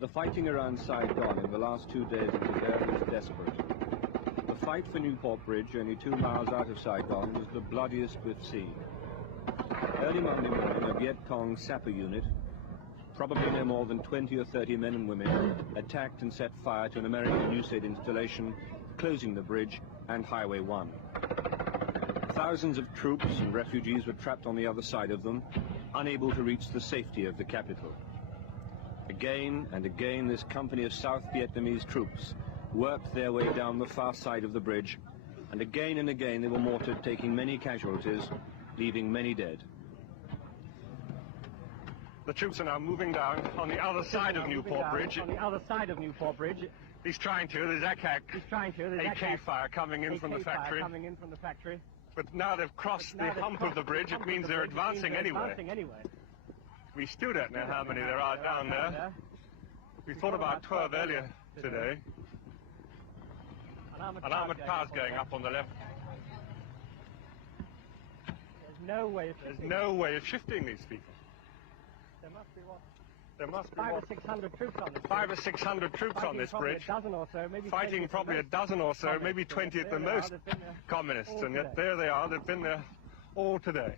The fighting around Saigon in the last 2 days of the year was desperate. The fight for Newport Bridge, only 2 miles out of Saigon, was the bloodiest we've seen. Early Monday morning, a Viet Cong sapper unit, probably no more than 20 or 30 men and women, attacked and set fire to an American USAID installation, closing the bridge and Highway 1. Thousands of troops and refugees were trapped on the other side of them, unable to reach the safety of the capital. Again and again, this company of South Vietnamese troops worked their way down the far side of the bridge, and again they were mortared, taking many casualties, leaving many dead. The troops are now moving down on the other side of Newport Bridge. On the other side of Newport Bridge. He's trying to. There's AK fire coming in from the factory. But now they've crossed the hump of the bridge. It means they're advancing anyway. We still don't know how many there are down there. We thought about 12 earlier today. An armoured car's going up on the left. There's no way of shifting these people. There must be what? There must be 500 or 600 troops on this bridge. 500 or 600 troops on this bridge. A dozen or so, maybe fighting probably a dozen or so, maybe 20 at the most, communists, and yet there they are. They've been there all today.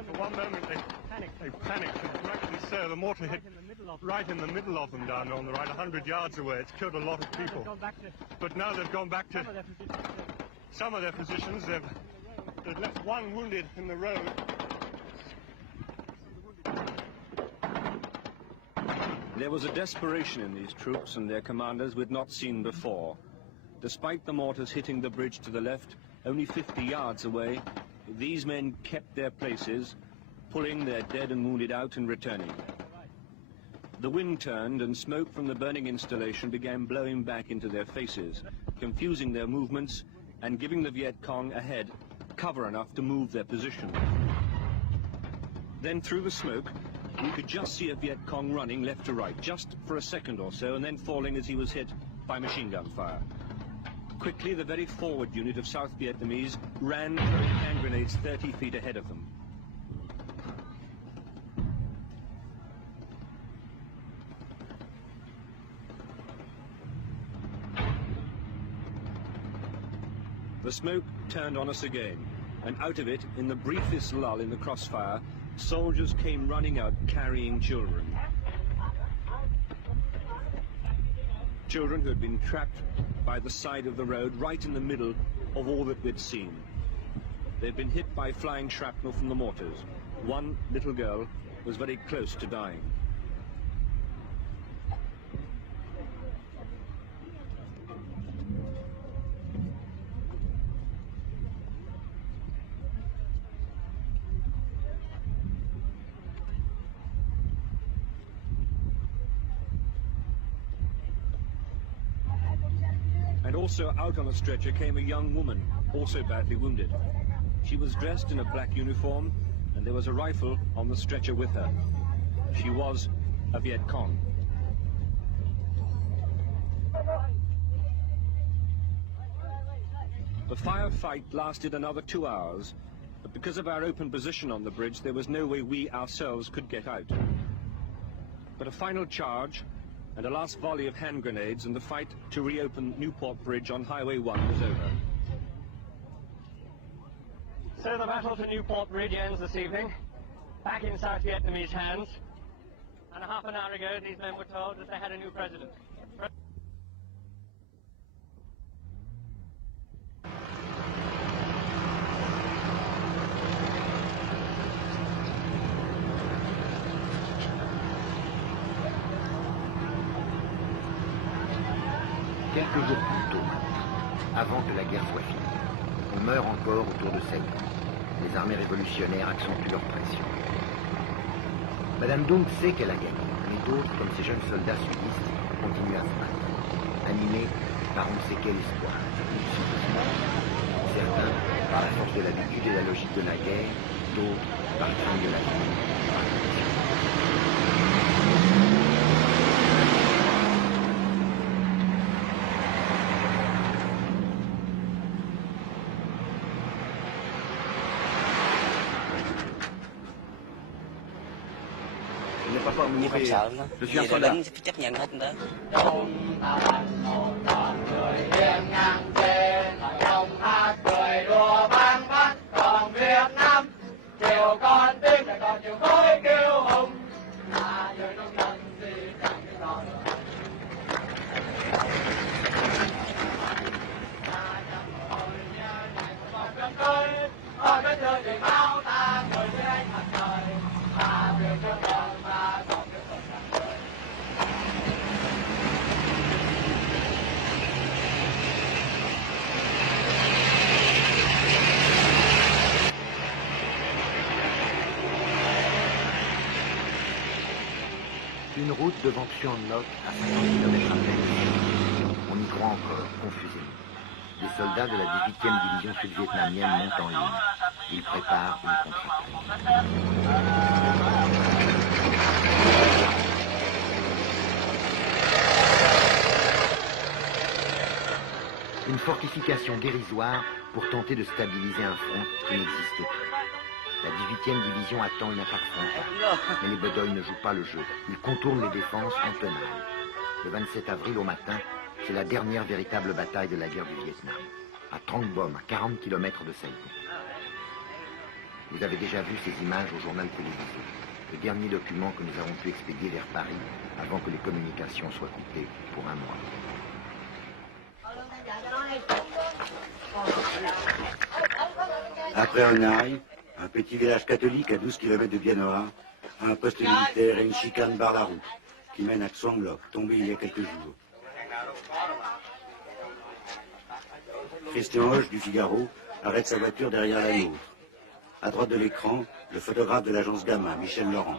For one moment they panicked. And rightly so. The mortar hit right in the middle of them down on the right, 100 yards away. It's killed a lot of people. But now they've gone back to some of their positions. They've left one wounded in the road. There was a desperation in these troops and their commanders we'd not seen before. Despite the mortars hitting the bridge to the left, only 50 yards away, these men kept their places, pulling their dead and wounded out and returning. The wind turned and smoke from the burning installation began blowing back into their faces, confusing their movements and giving the Viet Cong ahead cover enough to move their position. Then through the smoke, we could just see a Viet Cong running left to right, just for a second or so, and then falling as he was hit by machine gun fire. Quickly, the very forward unit of South Vietnamese ran, throwing hand grenades 30 feet ahead of them. The smoke turned on us again, and out of it, in the briefest lull in the crossfire, soldiers came running out carrying children. Children who had been trapped by the side of the road, right in the middle of all that we'd seen. They'd been hit by flying shrapnel from the mortars. One little girl was very close to dying. And also out on a stretcher came a young woman, also badly wounded. She was dressed in a black uniform, and there was a rifle on the stretcher with her. She was a Viet Cong. The firefight lasted another 2 hours, but because of our open position on the bridge, there was no way we ourselves could get out. But a final charge and a last volley of hand grenades, and the fight to reopen Newport Bridge on Highway 1 was over. So the battle to Newport Bridge ends this evening. back in South Vietnamese hands. And a half an hour ago, these men were told that they had a new president. Quelques jours plus tôt, avant que la guerre soit finie, on meurt encore autour de Saigon. Les armées révolutionnaires accentuent leur pression. Madame Dong sait qu'elle a gagné, mais d'autres, comme ces jeunes soldats sudistes, continuent à se battre, animés par on ne sait quel espoir. Certains par la force de l'habitude et la logique de la guerre, d'autres par le crainte de la vie. Không sợ nữa. Vì là lính phải chấp nhận hết đó. Une route devant Thuan Ngoc à 50 km à peine. On y croit encore, confusément. Les soldats de la 18e division sud-vietnamienne montent en ligne. Ils préparent une contre-attaque. Une fortification dérisoire pour tenter de stabiliser un front qui n'existe plus. La 18e division attend une attaque frontale, mais les Bedoy ne jouent pas le jeu. Ils contournent les défenses en tenaille. Le 27 avril au matin, c'est la dernière véritable bataille de la guerre du Vietnam, à Trong Bom, à 40 km de Saigon. Vous avez déjà vu ces images au journal télévisé, le dernier document que nous avons pu expédier vers Paris avant que les communications soient coupées pour un mois. Après Hanoï, un petit village catholique à 12 km de Bien Hoa, un poste militaire et une chicane barre la route qui mène à Xuang Loc, tombé il y a quelques jours. Christian Hoche du Figaro arrête sa voiture derrière la nôtre. À droite de l'écran, le photographe de l'agence Gamma, Michel Laurent.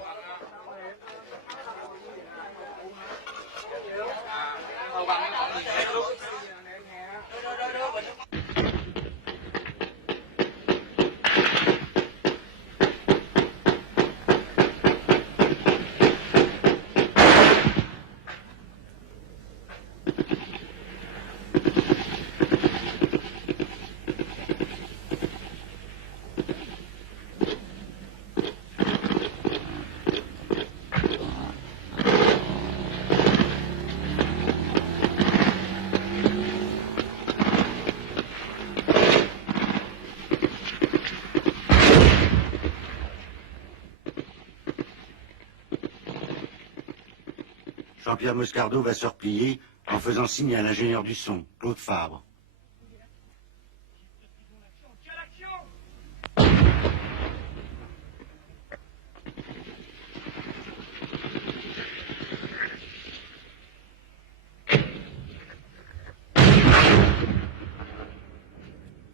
Jean-Pierre Moscardo va se replier en faisant signe à l'ingénieur du son, Claude Fabre.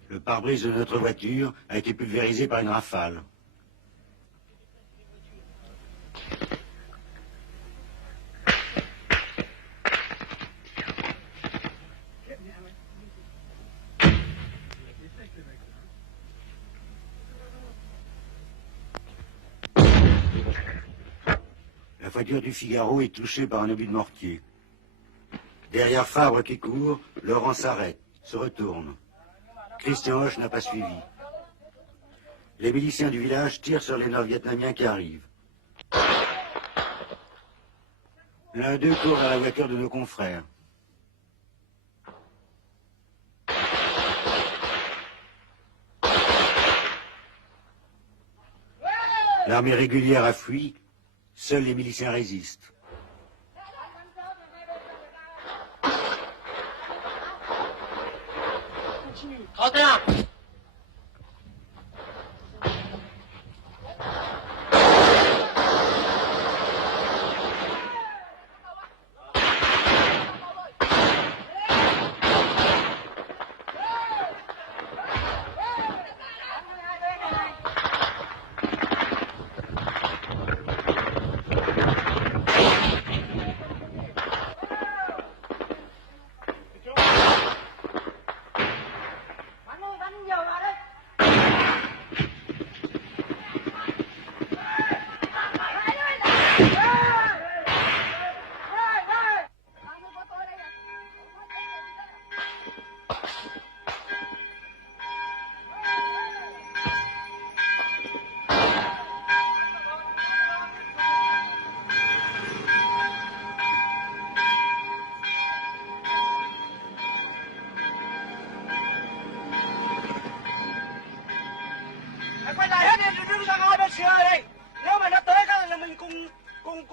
Le pare-brise de notre voiture a été pulvérisé par une rafale. La voiture du Figaro est touchée par un obus de mortier. Derrière Fabre qui court, Laurent s'arrête, se retourne. Christian Hoche n'a pas suivi. Les miliciens du village tirent sur les Nord-Vietnamiens qui arrivent. L'un d'eux court vers la voiture de nos confrères. L'armée régulière a fui, seuls les miliciens résistent.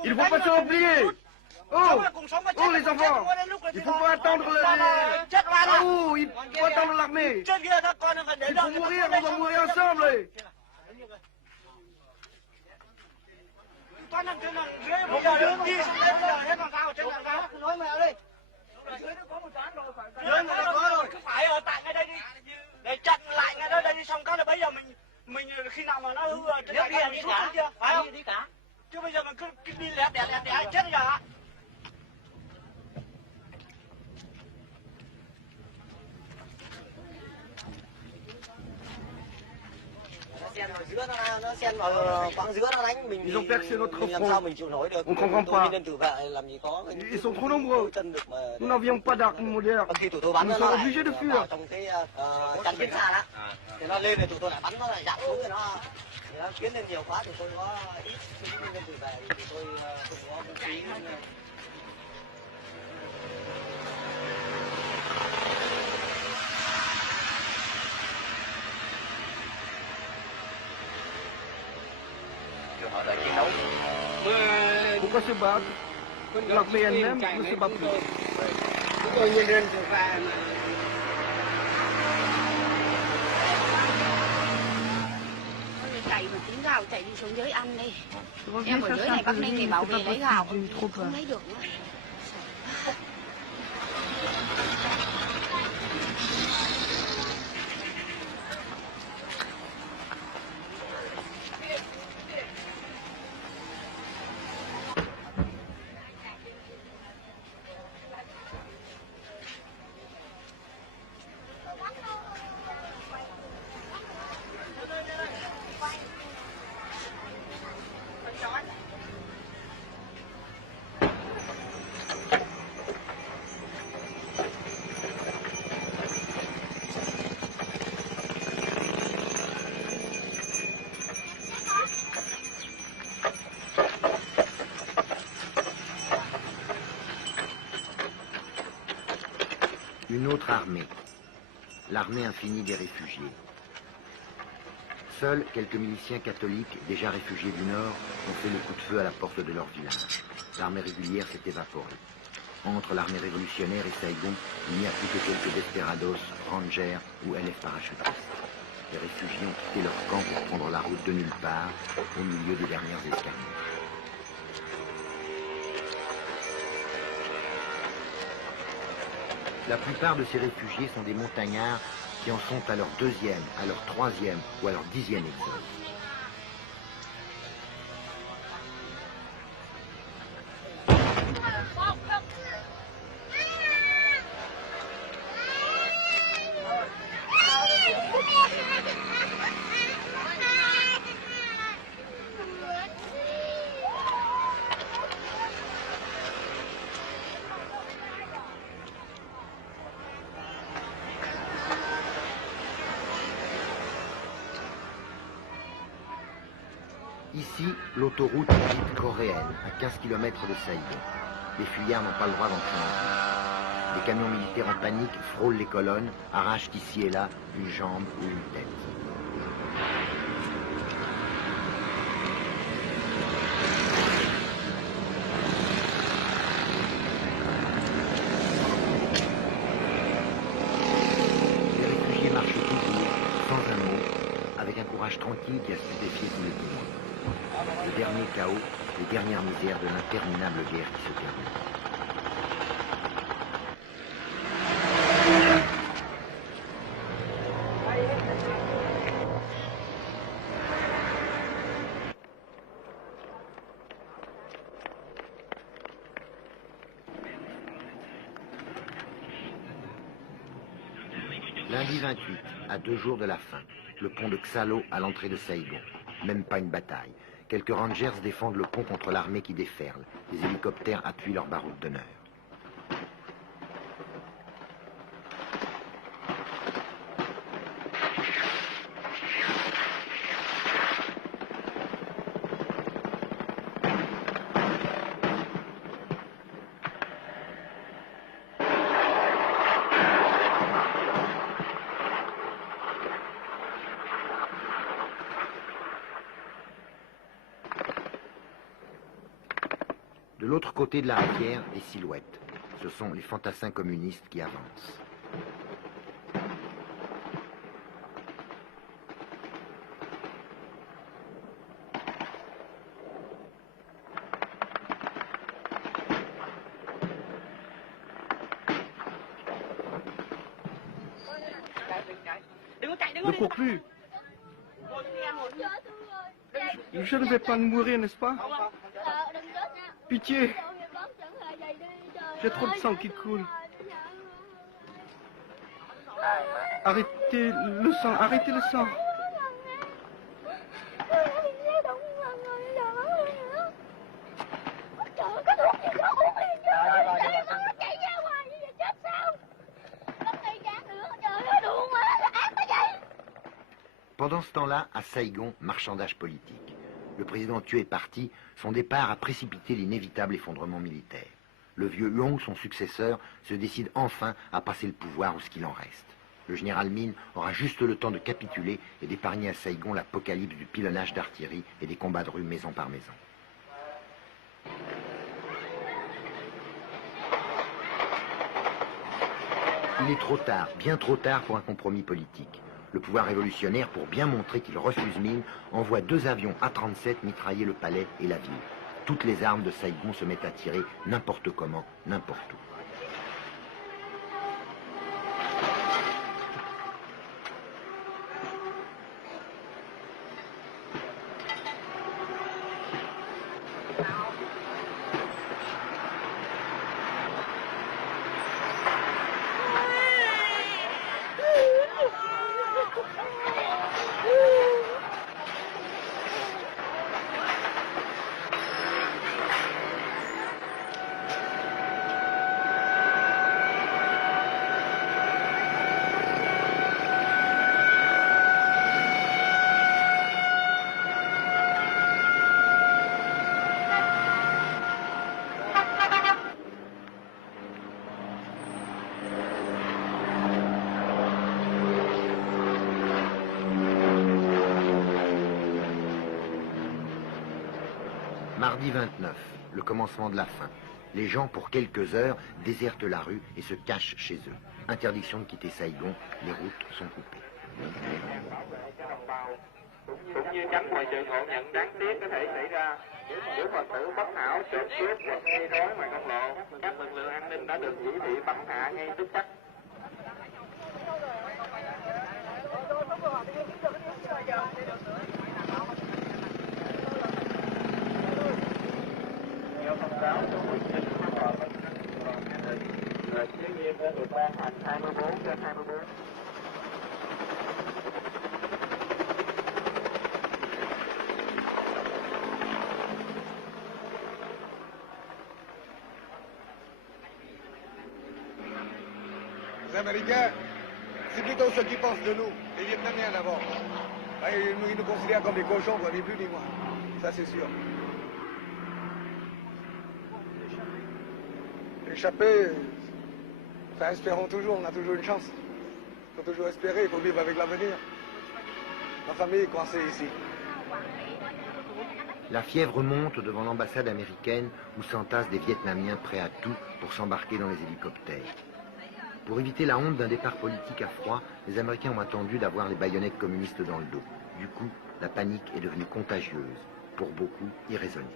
Il ne faut pas s'oublier. Oh, les enfants, il ne faut pas attendre Oh, il faut attendre l'armée. Il faut mourir, on va mourir ensemble. Phải ở tại ngay đây đi để chặn lại ngay đây đi, xong cái là bây giờ mình khi nào mà nó hư rồi trên này mình rút kia, phải không? Chứ bây giờ mình cứ đi lẹt đẹt chết bây giờ ạ. Nó xen vào quãng giữa nó đánh mình, làm sao mình chịu nổi được. On comprend pas. Làm gì có. Ils sont trop nombreux. Nous n'avions pas d'armes moderne. Khi tụi tôi bắn Nous nó sommes obligés de fuir. trong cái chắn chiến xa đó. Thì nó lên thì tụi tôi lại bắn nó lại giảm xuống thì nó tiến lên nhiều quá thì tôi có ít súng lên từ về thì tôi không có vũ khí. Pourquoi se battre? L'armée elle-même ne se bat plus. Chúng tôi nhân dân từ về mà. Chạy mà tiếng gào chạy đi xuống dưới ăn đi. Em ở dưới này Bắc Ninh thì bảo vệ lấy gạo không lấy được nữa. Une autre armée, l'armée infinie des réfugiés. Seuls quelques miliciens catholiques, déjà réfugiés du Nord, ont fait le coup de feu à la porte de leur village. L'armée régulière s'est évaporée. Entre l'armée révolutionnaire et Saïgon, il n'y a plus que quelques desperados, rangers ou LF parachutistes. Les réfugiés ont quitté leur camp pour prendre la route de nulle part, au milieu des dernières escarmouches. La plupart de ces réfugiés sont des montagnards qui en sont à leur deuxième, à leur troisième ou à leur 10e exode. Ici, l'autoroute est dite coréenne, à 15 km de Saïgon. Les fuyards n'ont pas le droit d'entrer en ville. Des camions militaires en panique frôlent les colonnes, arrachent ici et là une jambe ou une tête. inutile qui a stupéfié tous les témoins. Le dernier chaos, les dernières misères de l'interminable guerre qui se termine. Lundi 28, à 2 jours de la fin, le pont de Xalo à l'entrée de Saïgon. Même pas une bataille. Quelques rangers défendent le pont contre l'armée qui déferle. Les hélicoptères appuient leur baroud d'honneur. De l'autre côté de la rivière, des silhouettes. Ce sont les fantassins communistes qui avancent. Ne cours plus. Je ne vais pas mourir, n'est-ce pas? Pitié. J'ai trop de sang qui coule. Arrêtez le sang, arrêtez le sang. Pendant ce temps-là, à Saïgon, marchandage politique. Le président tué est parti, son départ a précipité l'inévitable effondrement militaire. Le vieux Huong, son successeur, se décide enfin à passer le pouvoir ou ce qu'il en reste. Le général Min aura juste le temps de capituler et d'épargner à Saïgon l'apocalypse du pilonnage d'artillerie et des combats de rue maison par maison. Il est trop tard, bien trop tard pour un compromis politique. Le pouvoir révolutionnaire, pour bien montrer qu'il refuse Min, envoie 2 avions A-37 mitrailler le palais et la ville. Toutes les armes de Saïgon se mettent à tirer n'importe comment, n'importe où. Mardi 29, le commencement de la fin. Les gens, pour quelques heures, désertent la rue et se cachent chez eux. Interdiction de quitter Saïgon, les routes sont coupées. Cũng như tránh mọi sự ngộ nhận đáng tiếc có thể xảy ra nếu Phật tử bất hảo trộm cướp hoặc gây rối ngoài công lộ, các lực lượng an ninh đã được chỉ thị bắn hạ ngay tức khắc. Theo thông cáo của Ủy ban Quốc hội và Đoàn An ninh, lệnh giới nghiêm đã được ban hành 24/24. Les Américains, c'est plutôt ceux qui pensent de nous, les Vietnamiens d'abord. Ils nous considèrent comme des cochons, ni plus ni moins. Ça, c'est sûr. Échapper, enfin, espérons toujours, on a toujours une chance. Il faut toujours espérer, il faut vivre avec l'avenir. Ma famille est coincée ici. La fièvre monte devant l'ambassade américaine où s'entassent des Vietnamiens prêts à tout pour s'embarquer dans les hélicoptères. Pour éviter la honte d'un départ politique à froid, les Américains ont attendu d'avoir les baïonnettes communistes dans le dos. Du coup, la panique est devenue contagieuse, pour beaucoup irraisonnée.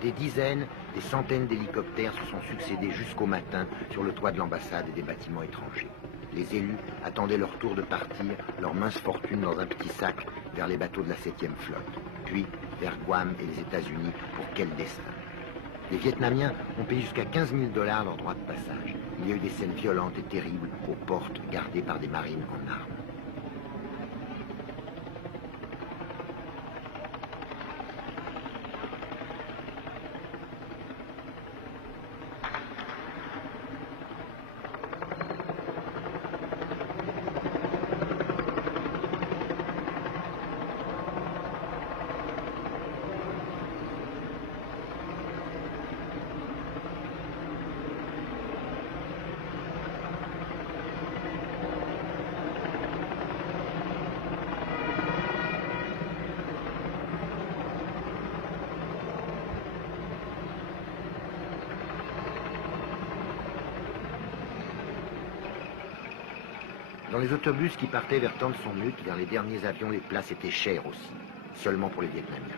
Des dizaines, des centaines d'hélicoptères se sont succédés jusqu'au matin sur le toit de l'ambassade et des bâtiments étrangers. Les élus attendaient leur tour de partir, leur mince fortune dans un petit sac, vers les bateaux de la 7e flotte, puis vers Guam et les États-Unis pour quel destin. Les Vietnamiens ont payé jusqu'à 15 000 $ leur droit de passage. Il y a eu des scènes violentes et terribles aux portes gardées par des marines en armes. Dans les autobus qui partaient vers Tan Son Nhut, vers les derniers avions, les places étaient chères aussi, seulement pour les Vietnamiens.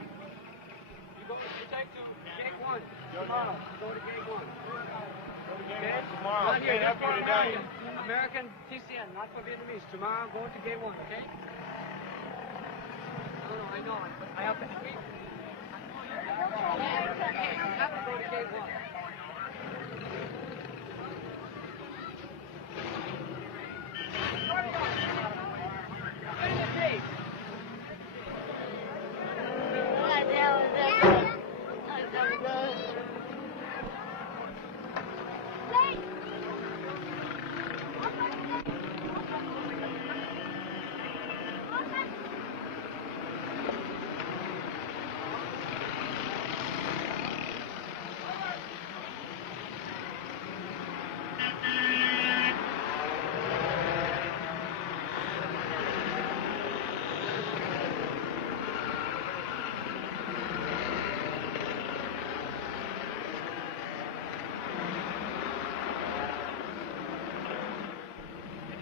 American TCN, not for Vietnamese. Tomorrow I'm going to Gate 1, okay? No, I know. I have to speak. I have to go to Gate 1.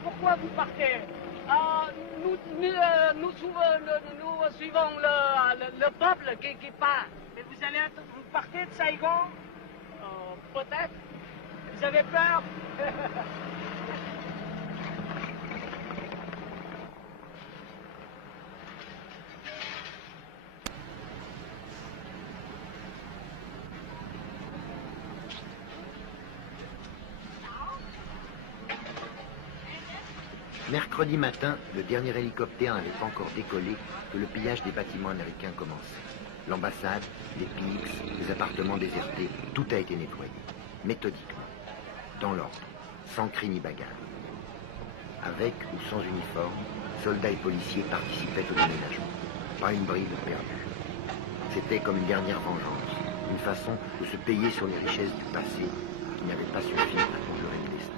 Pourquoi vous partez? Nous suivons le peuple qui part. Mais vous partez de Saigon? Peut-être. Vous avez peur? Mercredi matin, le dernier hélicoptère n'avait pas encore décollé que le pillage des bâtiments américains commençait. L'ambassade, les PX, les appartements désertés, tout a été nettoyé, méthodiquement, dans l'ordre, sans cri ni bagarre. Avec ou sans uniforme, soldats et policiers participaient au déménagement. Pas une bride perdue. C'était comme une dernière vengeance, une façon de se payer sur les richesses du passé qui n'avaient pas suffi à conjurer le destin.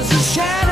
was a shadow.